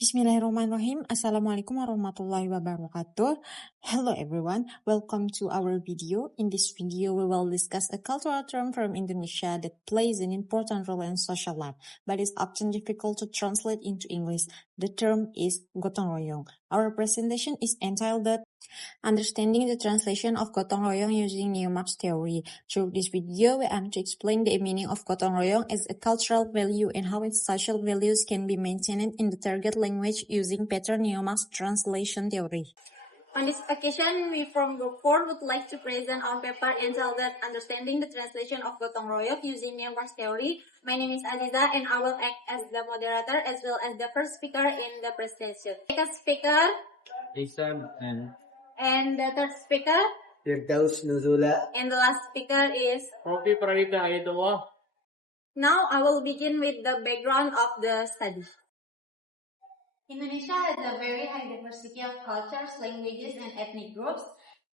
Bismillahirrahmanirrahim. Assalamualaikum warahmatullahi wabarakatuh. Hello everyone. Welcome to our video. In this video, we will discuss a cultural term from Indonesia that plays an important role in social life, but is often difficult to translate into English. The term is Gotong Royong. Our presentation is entitled Understanding the Translation of Gotong Royong Using Newmarks'S Theory. Through this video, we aim to explain the meaning of Gotong Royong as a cultural value and how its social values can be maintained in the target language using Peter Newmarks's translation theory. On this occasion, we from Group 4 would like to present our paper entitled Understanding the Translation of Gotong Royong Using Newmarks'S Theory. My name is Aziza and I will act as the moderator as well as the first speaker in the presentation. Second speaker, Isam and the third speaker, Firdaus Nuzula, and the last speaker is Profi Pradipta Hidayatullah. Now I will begin with the background of the study. Indonesia has a very high diversity of cultures, languages, and ethnic groups.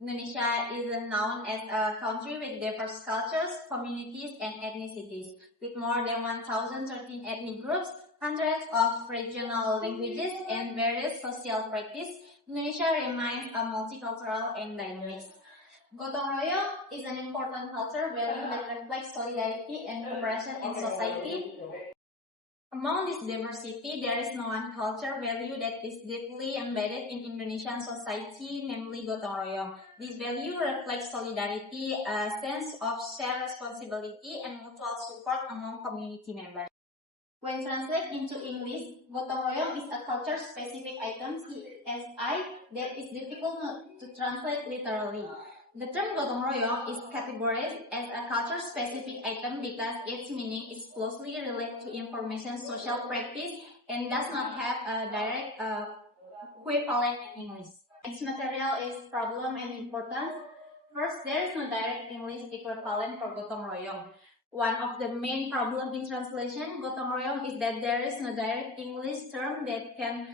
Indonesia is known as a country with diverse cultures, communities, and ethnicities. With more than 1,013 ethnic groups, hundreds of regional languages, and various social practices, Indonesia remains a multicultural and dynamic. Gotong Royong is an important culture value that reflects solidarity and cooperation in society. Among this diversity, there is no one culture value that is deeply embedded in Indonesian society, namely Gotong Royong. This value reflects solidarity, a sense of shared responsibility, and mutual support among community members. When translated into English, Gotong Royong is a culture-specific item, CSI, that is difficult to translate literally. The term Gotong Royong is categorized as a culture-specific item because its meaning is closely related to information social practice and does not have a direct equivalent in English. Its material is problem and importance. First, there is no direct English equivalent for Gotong Royong. One of the main problems in translation Gotong Royong is that there is no direct English term that can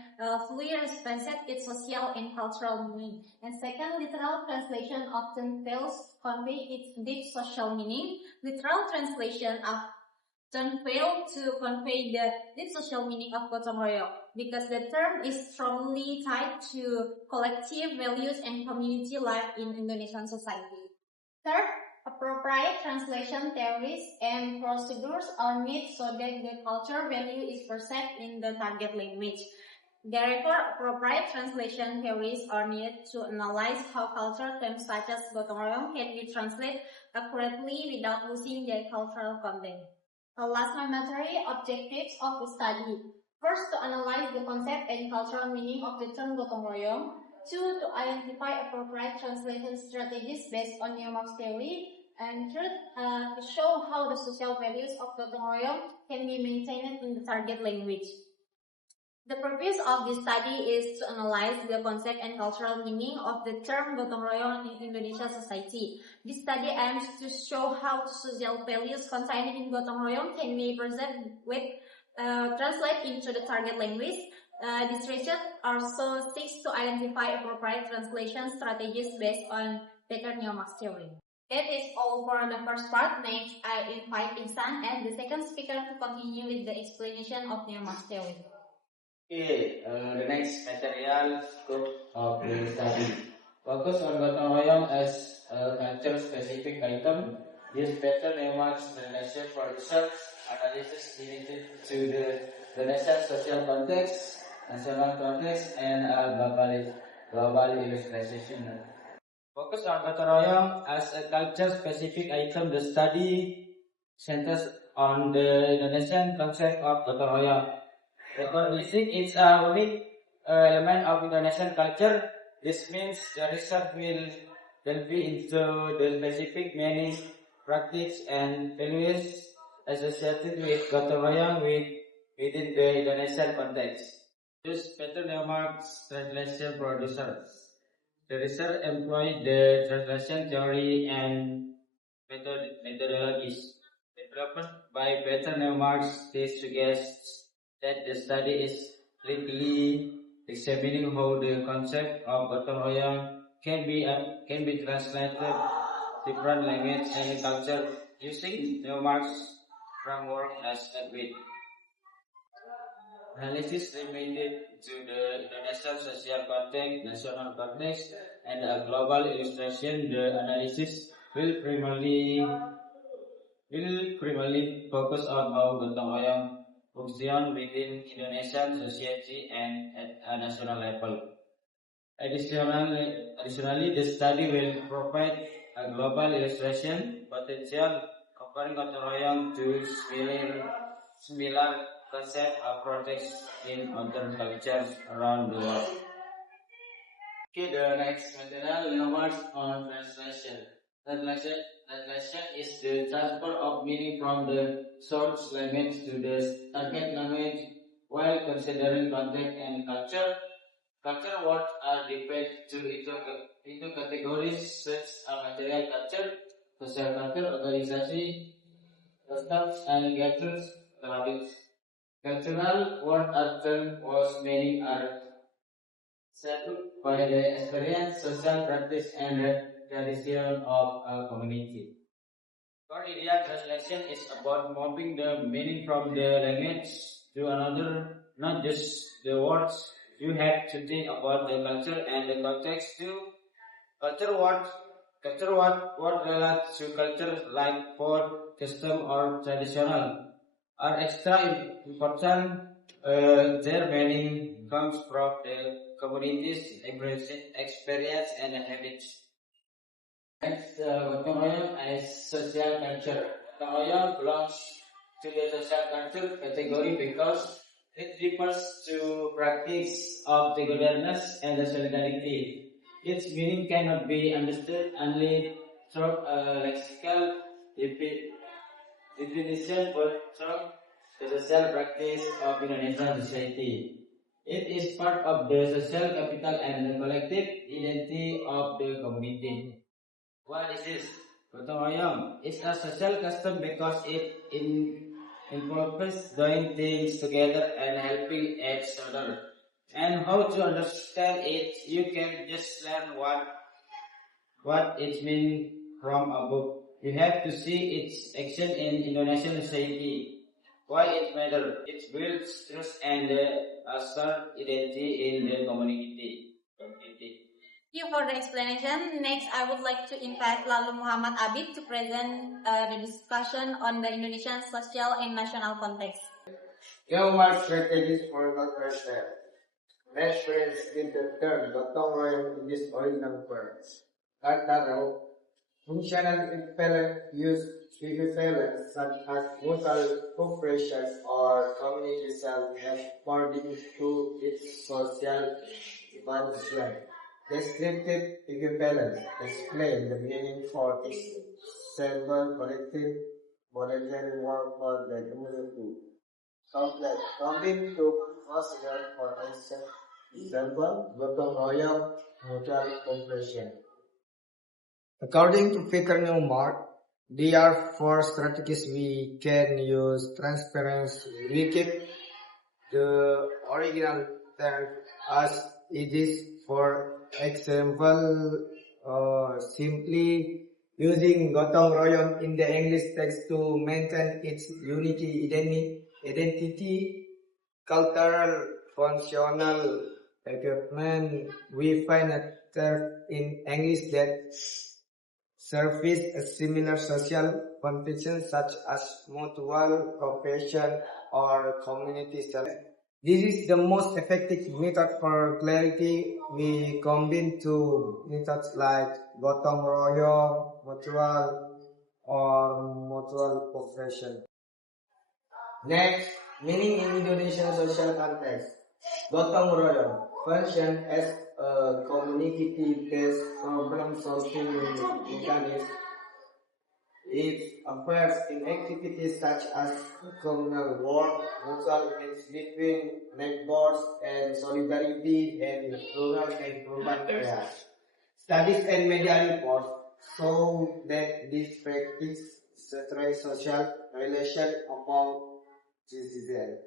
fully represent its social and cultural meaning. And second, literal translation often fails to convey its deep social meaning. Literal translation often fail to convey the deep social meaning of Gotong Royong because the term is strongly tied to collective values and community life in Indonesian society. Third, appropriate translation theories and procedures are needed so that the culture value is perceived in the target language. Therefore, appropriate translation theories are needed to analyze how cultural terms such as Gotong Royong can be translated accurately without losing their cultural content. The last mandatory objectives of the study. First, to analyze the concept and cultural meaning of the term Gotong Royong. Two, to identify appropriate translation strategies based on Newmarks'S theory. And third, to show how the social values of Gotong Royong can be maintained in the target language. The purpose of this study is to analyze the concept and cultural meaning of the term Gotong Royong in Indonesian society. This study aims to show how social values contained in Gotong Royong can be presented translate into the target language. This research also seeks to identify appropriate translation strategies based on Peter Newmarks'S theory. That is all for the first part. Next, I invite Imran and the second speaker to continue with the explanation of Newmarks'S theory. Okay, the next material scope of the study. Focus on Gotong Royong as a culture-specific item. Use Peter Newmarks'S translation for research analysis related to the Indonesian social context, national context, and global illustration. Focus on Gotong Royong as a culture-specific item. The study centers on the Indonesian concept of Gotong Royong. Recognizing it's a unique element of Indonesian culture, this means the research will delve into the specific meaning, practice, and values associated with Gotong Royong within the Indonesian context. Use Peter Newmarks'S translation for research. The research employed the translation theory and methodologies developed by Peter Newmarks'S. This suggests that the study is critically examining how the concept of Gotong Royong can be translated to different language and culture using Newmarks'S framework as a grid. analysis limited to the international social context, national context, and a global illustration. The analysis will primarily focus on how gotong royong function within Indonesian society and at a national level. Additionally, the study will provide a global illustration potential comparing gotong royong to similar concept approaches in other cultures around the world. Okay, the next material remarks on translation. Translation is the transfer of meaning from the source language to the target language while considering context and culture. Culture words are divided into categories such as material culture, social culture, organisasi, customs, and habits. Cultural words are termed whose meaning are shaped by the experience, social practice, and the tradition of a community. Short India translation is about moving the meaning from the language to another, not just the words. You have to think about the culture and the context too. Culture what relates to culture like food, custom, or traditional are extra important. Their meaning comes from the community's experience and habits. Next, Gotong royong as social culture. Gotong royong belongs to the social culture category because it refers to practice of togetherness and solidarity. Its meaning cannot be understood only through a lexical definition but through the social practice of Indonesian society. It is part of the social capital and the collective identity of the community. What is this? Gotong royong is a social custom because it involves doing things together and helping each other. And how to understand it, you can just learn what it means from a book. You have to see its action in Indonesian society. Why it matters? It builds trust and assert identity in the community. Thank you for the explanation. Next, I would like to invite Lalu Muhammad Abid to present the discussion on the Indonesian social and national context. Newmarks'S strategies for culture. Let's translate the term Gotong royong in this original words. Kata functional equivalents such as mutual cooperation or community self-help according to its social function. Descriptive equivalence explain the meaning for example, collective, voluntary work for the community. Complex, combine to consider for example, gotong royong, mutual cooperation. According to Peter Newmark, there are 4 strategies we can use. Transparency. We keep the original term as it is. For example, simply using Gotong royong in the English text to maintain its unity identity, cultural, functional equipment. We find a term in English that service a similar social function such as mutual cooperation or community self. This is the most effective method for clarity. We combine 2 methods like gotong royong, mutual, or mutual cooperation. Next, meaning in Indonesian social context. Gotong royong function as a community-based problem-solving mechanism. It appears in activities such as communal work, mutual aids between neighbors, and solidarity in rural and urban areas. Studies and media reports show that this practice strengthens social relations among citizens.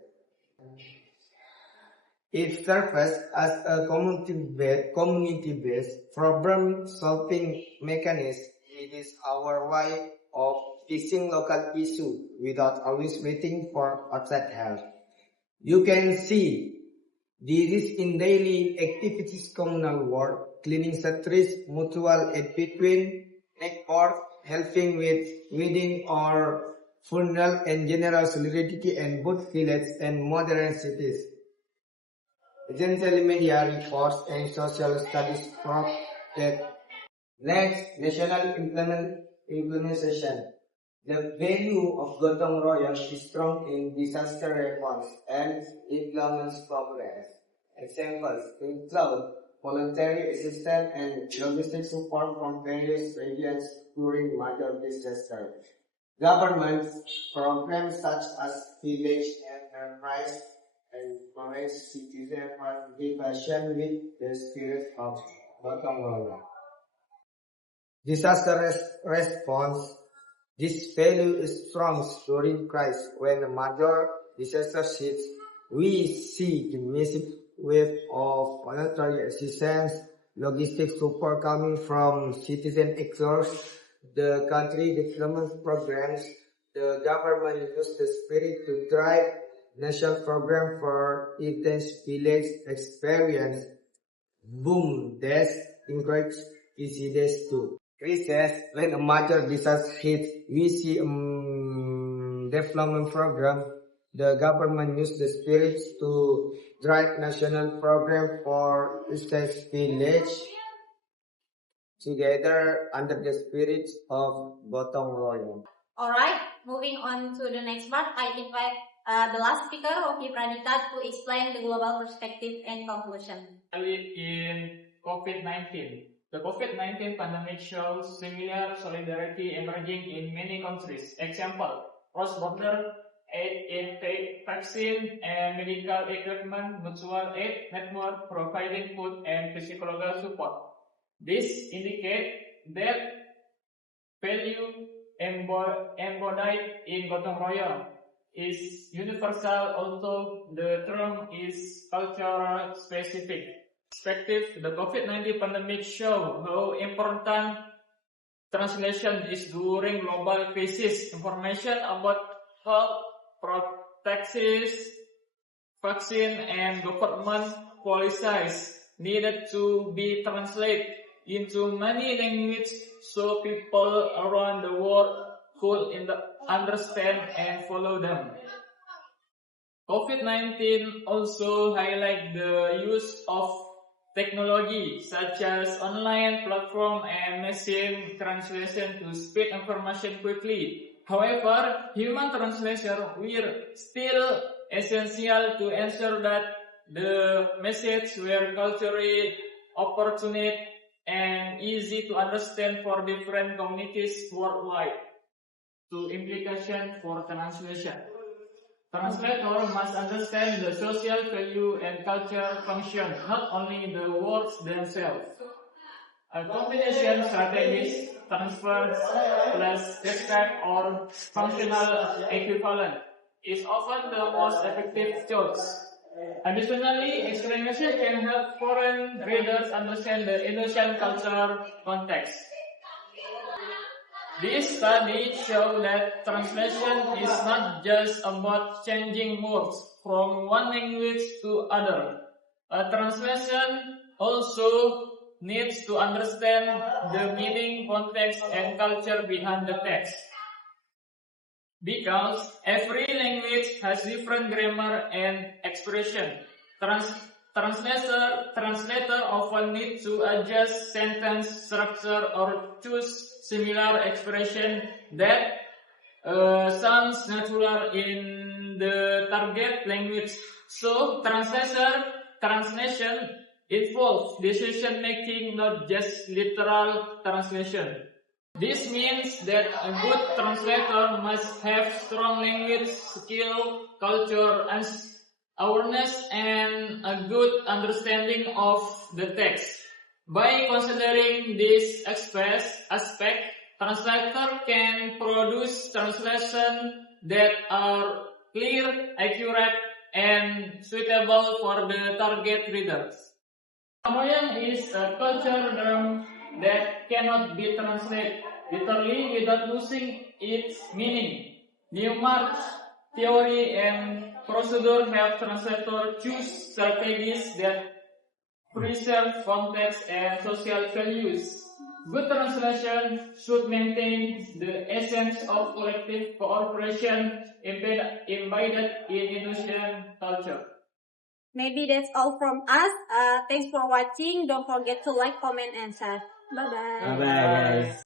It serves as a community-based problem-solving mechanism. It is our way of fixing local issues without always waiting for outside help. You can see this in daily activities, communal work, cleaning streets, mutual aid between neighbors, helping with wedding or funeral, and general solidarity in both village and modern cities. Essentially, media reports and social studies prove that next, national implementation. The value of Gotong Royong is strong in disaster response and employment progress. Examples include voluntary assistance and logistic support from various regions during major disasters. Government programs such as village enterprise encourage citizen participation with the spirit of Gotong Royong. Disaster response. This value is strong during crisis. When a major disaster hits, we see the massive wave of voluntary assistance, logistic support coming from citizen actors, the country development programs. The government used the spirit to drive national program for intense village experience. Boom, that's encourage easy days too. Chris says, when a major disaster hits, we see development program. The government used the spirit to drive national program for state village together under the spirit of Gotong Royong. Alright, moving on to the next part, I invite the last speaker, Hoki Pranita, to explain the global perspective and conclusion. In COVID-19. The COVID-19 pandemic shows similar solidarity emerging in many countries. Example, cross-border aid in vaccine and medical equipment, mutual aid network providing food and psychological support. This indicates that value embodied in Gotong Royong is universal, although the term is cultural specific. Perspective, the COVID-19 pandemic show how important translation is during global crisis. Information about health practices, vaccine, and government policies needed to be translated into many languages so people around the world could understand and follow them. COVID-19 also highlights the use of technology such as online platform and machine translation to speed information quickly. However, human translation will still essential to ensure that the message were culturally opportune and easy to understand for different communities worldwide. To implication for translation. Translator must understand the social value and culture function, not only the words themselves. A combination strategies, transfers plus describe or functional equivalent is often the most effective choice. Additionally, explanation can help foreign readers understand the Indonesian culture context. This study shows that translation is not just about changing words from one language to other. A translation also needs to understand the meaning, context, and culture behind the text. Because every language has different grammar and expression, translator often need to adjust sentence structure or choose similar expression that sounds natural in the target language. So translation involves decision making, not just literal translation. This means that a good translator must have strong language skill, culture, and awareness, and a good understanding of the text. By considering this aspect, translator can produce translations that are clear, accurate, and suitable for the target readers. Royong is a culture term that cannot be translated literally without losing its meaning. Newmarks'S theory and procedure help translator choose strategies that preserve context and social values. Good translation should maintain the essence of collective cooperation embedded in Indonesian culture. Maybe that's all from us. Thanks for watching. Don't forget to like, comment, and share. Bye-bye. Bye bye guys.